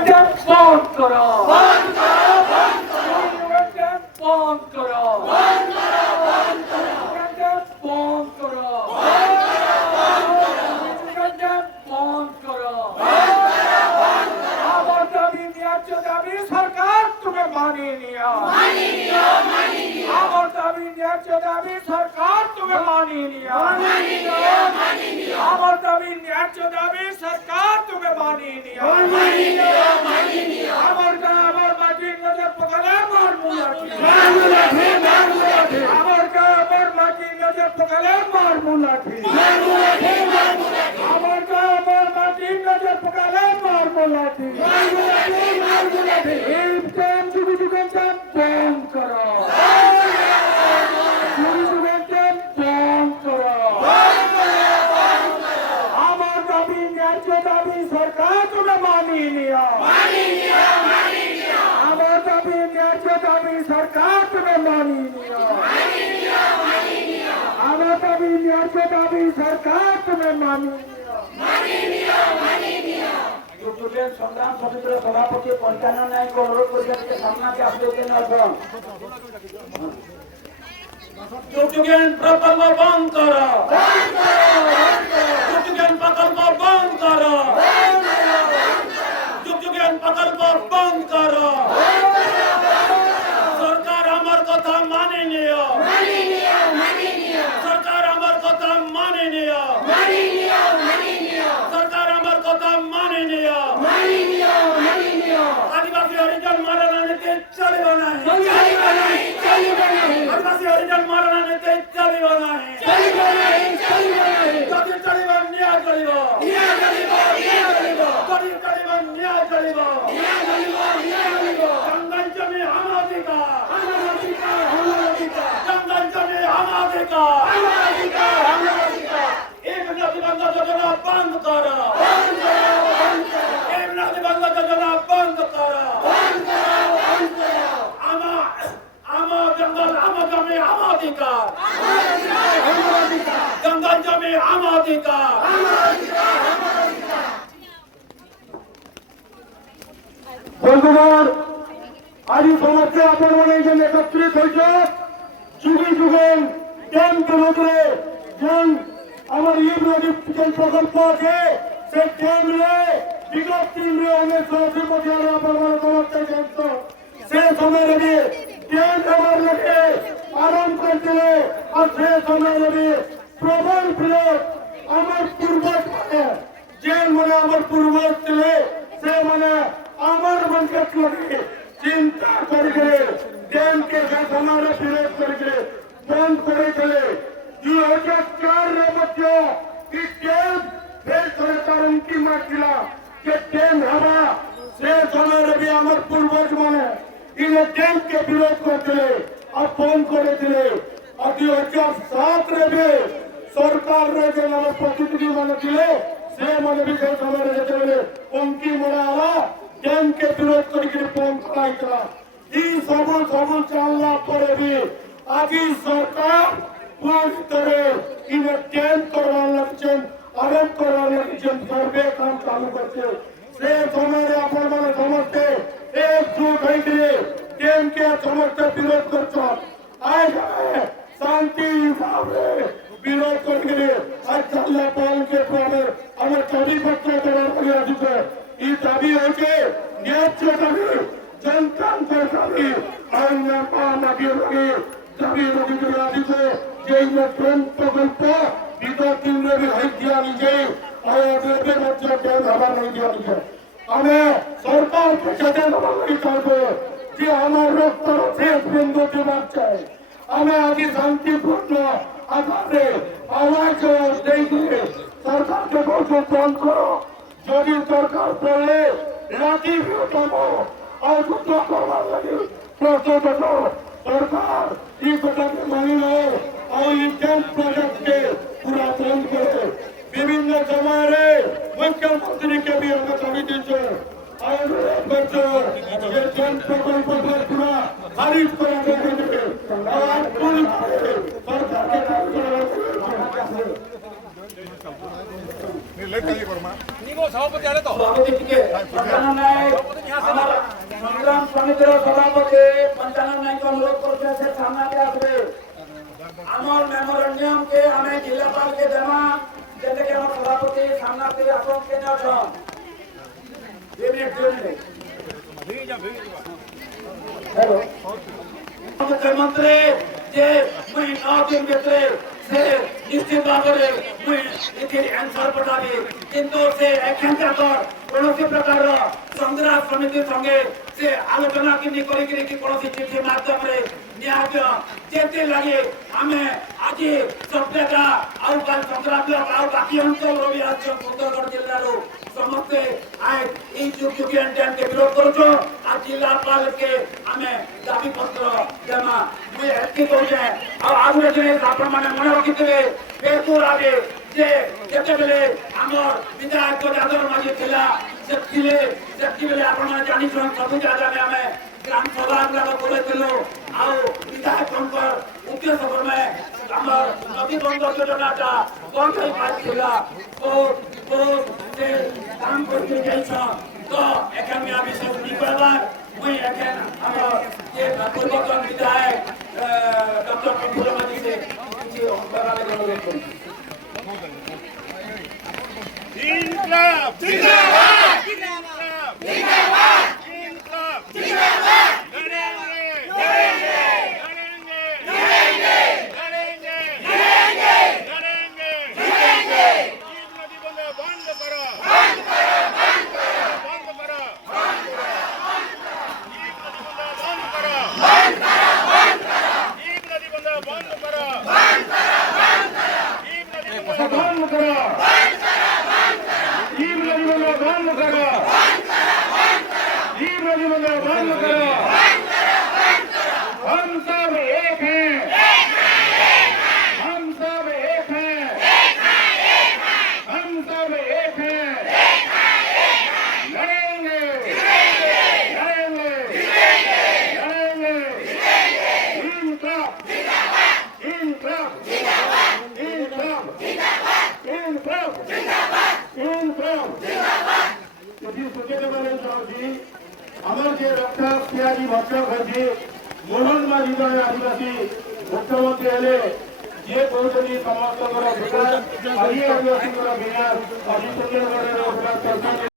বন্ধ করো বন্ধ করো বন্ধ করো আমার দাবি ন্যায্য দাবি সরকার তুমি মানিয়ে নিও আমার দাবি ন্যায্য দাবি সরকার তুমি মানিয়ে নিও আমার দাবি ন্যায্য দাবি সরকার তুমি মানিয়ে নিও আমার আমার মাটির নজর পকালে মার মুলাঠি আমার আমার মাটির নজর পকালে মার মুলাঠি আমার আমার মাটির নজর পকালে মার মুলাঠি এই প্রেম যুগে যুগে বন্ধ করো আমার দাবি ন্যায্য দাবি সরকার তুমি মানিয়ে নিও আমার দাবি ন্যায্য দাবি সরকার তুমি মানিয়ে নিও আমার দাবি ন্যায্য দাবি সরকার তুমি মানিয়ে নিও সংগ্রাম সমিতির সভাপতি পঞ্চান্ন নায়ক অনুরোধ করছে সামনাকে আসলে যুগযুগের প্রকল্প বন্ধ করো যুগযুগের প্রকল্প বন্ধ করো যুগযুগের প্রকল্প বন্ধ করো সরকার আমার কথা মানে নিও সরকার আমার কথা মানে নিও সরকার আমার কথা মানে নিও আদিবাসী হরিজন মারানা নিতে চলিব না আদিবাসী হরিজন মারানা নিতে চলিব না যদি চলিব নিয়া চলিব যদি চলিব নিয়া চলিব জঙ্গল জমি অনাধিকার জঙ্গল জমি অনাধিকার এই নদীবন্ধ যোজনা বন্ধ করো এই নদীবন্ধ যোজনা বন্ধ করো আমার জঙ্গল আমার জমি আমার অধিকার জঙ্গল জমি আমার অধিকার বন্ধুগণ আজি সমাজে আপনার একজন একত্রিত হয়েছে যুগে যুগে ড্যাম বিরোধে যেন আমার ইব্রাহিম প্রকল্প আছে সে ড্যামরে বিগত দিনে অনেক সহযোগী আপনার সমাজে জানত সে সময় ড্যাম আমার লোকে আরাম করছিল আর সে সময় প্রবল বিরোধ আমার পূর্বজ যে মানে আমার পূর্বজ ছিল সে মানে আমার মনকে চিন্তা করে ড্যামকে সময় বিরোধ করে বন্ধ করেছিল 2004 মধ্যে এই ড্যাম ফেল করে তার অন্তিম ছিল যে ড্যাম হওয়া সে সময় আমার পূর্বজ মানে ইনে ড্যামকে বিরোধ করছিল আর বন্ধ করেছিল আর 2007 সরকার যে আমার প্রতিনিধি মানে ছিল সে মানে বিষয় সময় যেতে অঙ্কি মনে হওয়া ড্যামকে বিরোধ করে বন্ধ করাইছিল এই সবল চাল্লা পরে আজি সরকার পুরো ইনে ড্যাম করবার লাগছেন আরম্ভ করবার লাগছেন সর্বে কাম চালু করছে সে সময় আপনার সমস্তে একজুট হয়ে ড্যামকে সমস্ত বিরোধ করছ আজ শান্তি হিসাবে বিরোধ করে আজ চাল্লা পালকে আমার দাবিপত্র দেওয়ার করে আসছে এই দাবি হচ্ছে ন্যায্য দাবি জনতান্ত্রিক দাবি আইন দাবি আসছে যে প্রকল্প বিগত দিনে হইয়া নিজে আয়োজনের মধ্যে ড্যাম হবার হইয়া নিজে আমি সরকারকে সচেতন করবো যে আমার রক্ত শেষ বিন্দু দেবার চাই আমি আগে শান্তিপূর্ণ আকারে আওয়াজ দিয়ে সরকারকে বলতে বন্ধ করো যদি সরকার বললে লাঠি উঠাবো আর যুদ্ধ করবার লাগে প্রস্তুত হতো সরকার এই কথাকে মানিল আর এই ড্যাম প্রজেক্টকে পুরা বন্ধ করে বিভিন্ন সময়ে মুখ্যমন্ত্রীকে भी আমরা দাবি দিচ্ছে প্রকল্প পুরা খারিজ করা যাবে আর সরকারকে ನೀವು ಸಭಾಪತಿ ಯಾರೇ সংগ্রাম সমিতির সভাপতি পঞ্চানন নাইক অনুরোধ করছে সে সামনে আসবে আমার মেমোরেন্ডামকে আমি জেলাপালকে দেওয়া যেটাকে আমার সভাপতি সামনে আসন কেন আছেন 2 মিনিট हेलो मुख्यमंत्री जे मुई 9 दिन ভিতরে সে নিশ্চিত ভাবে মুই একে অ্যানসার পঠাবি কিন্তু সে এখানকার কৌশি প্রকার সংগ্রাম সমিতির সঙ্গে সে আলোচনা কিনি করি কি কৌশি চিঠি মাধ্যমে নিয়াজ যেতে লাগে আমি আজ সপ্তাহটা আউ কাল সংগ্রাম আউ বাকি অঞ্চল রবি আছেন সুন্দরগড় জেলার ସମସ୍ତେ এই যোগ্য কে বিরোধ করছো আর জেলাপালকে আমি দাবি পত্র দেমা মুই এতি কইছে আর আগুনে দিনে আপন মানে মনে রাখিবে বেকুর আগে যে যেতেবেলে আমার বিধায়ক যাদব মাঝি ଥିଲା সেতিবেলে আপন মানে জানিছন সবু জায়গায় আমি গ্রাম সভা আমরা করেছিল আর বিধায়কଙ୍କର উদ্দেশ্য ক্রমে আমার নদী বন্ধ যোজনাটা বন্ধ হয়ে পাচ্ছিল যে কাম করতে যাইছন তো এখানে আমি বিশেষ নিকলবার মুই এখন আমার যে পূর্বতন বিধায়ক ডক্টর প্রফুল্ল মাঝিকে কিছু অন্তরালে অনুরোধ করি ইনকলাব জিন্দাবাদ জিন্দাবাদ জিন্দাবাদ ইনকলাব জিন্দাবাদ লড়েंगे লড়েंगे लड़ेंगे लड़ेंगे लड़ेंगे लड़ेंगे लड़ेंगे नदी बंद करो बंद करो बंद करो बंद करो बंद करो नदी बंद बंद करो बंद करो बंद करो बंद करो जीव नदी बंद करो जीव नदी बंद करो हम सब एक हैं हम सब एक हैं हम सब एक हैं लड़ेंगे लड़ेंगे लड़ेंगे इनकलाब इनकलाब इनकलाब इनकलाब इनकलाब যদি সুখেতে বলেন সহজী আমার যে রক্ষা পেয়াজি ভক্ষক হয়েছে মোহন মাঝি জনে আদিবাসী মুখ্যমন্ত্রী হলে যে কৌশলী সমস্ত বিকাশ আদি আদিবাসীর বিকাশ আদি সুন্দরগড়ের